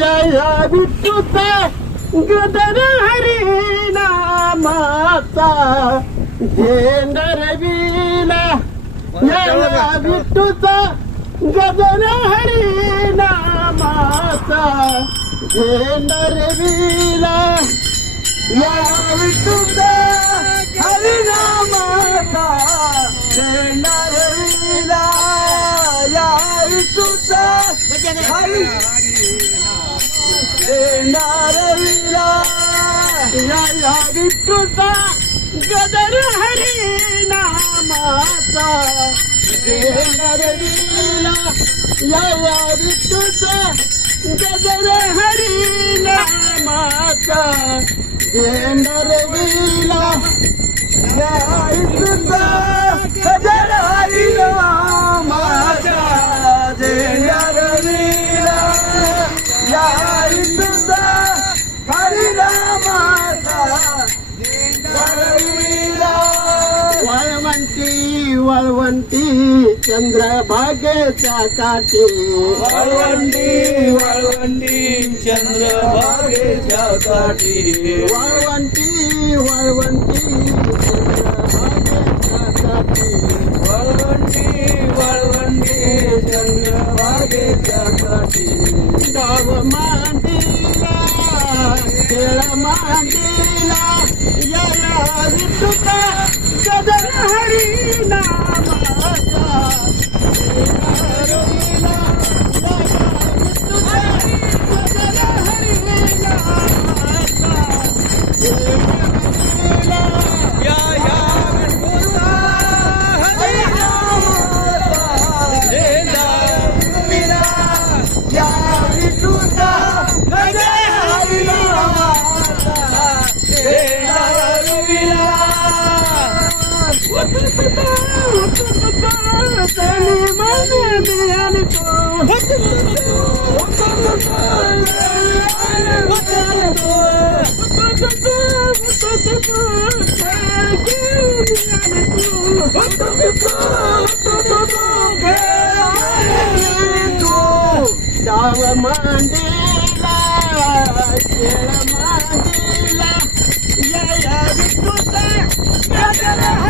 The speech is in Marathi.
या या गदर हरी नामाचा झेंडर विला या या गदर हरी नामाचा झेंडर विला या विठूचा विठूचा हरी नारविला या या विठूचा गदर हरी नामाचा नरविला या या विठूचा गदर हरी नामाचा नरविला या विठूचा वळवंती वळवंती चंद्रभागेच्या काठी. वाळवंटी वाळवंटी चंद्रभागेच्या काठी. वळवंती वळवंती चंद्रभागेच्या काठी. वाळवंटी वाळवंटी चंद्रभागेच्या काठी. गाव मांडीला खेळ मांडीला या या विठुता गदर हरी Mandela, yeah, yeah,